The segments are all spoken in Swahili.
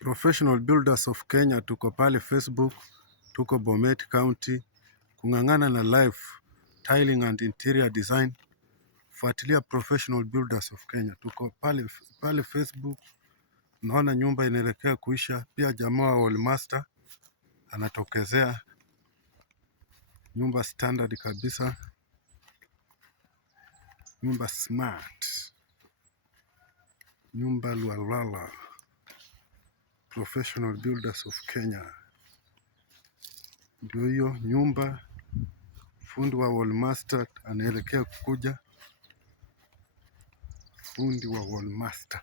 Professional Builders of Kenya tuko pale Facebook, tuko Bomet County, kung'ang'ana na life tiling and interior design. Fuatilia Professional Builders of Kenya, tuko pale Facebook. Naona nyumba inaelekea kuisha. Pia jamaa wa Wallmaster anatokezea, nyumba standard kabisa, nyumba smart, nyumba Lwalala. Professional Builders of Kenya ndio hiyo nyumba. Fundi wa Wallmaster anaelekea kukuja, fundi wa Wallmaster.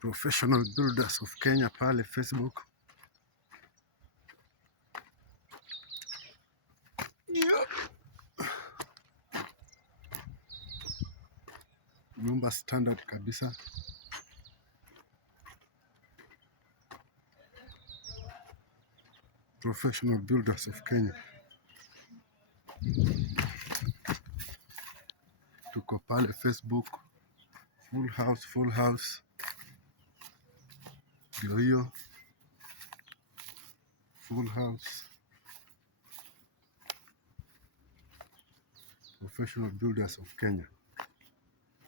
Professional Builders of Kenya pale Facebook. Nyumba standard kabisa. Professional Builders of Kenya. Tuko pale Facebook. Full house. Ndio hiyo. Full house. Professional Builders of Kenya.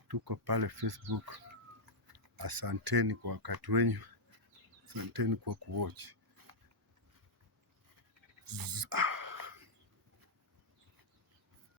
Tuko pale Facebook. Asanteni kwa wakati wenyu. Asanteni kwa kuwatch.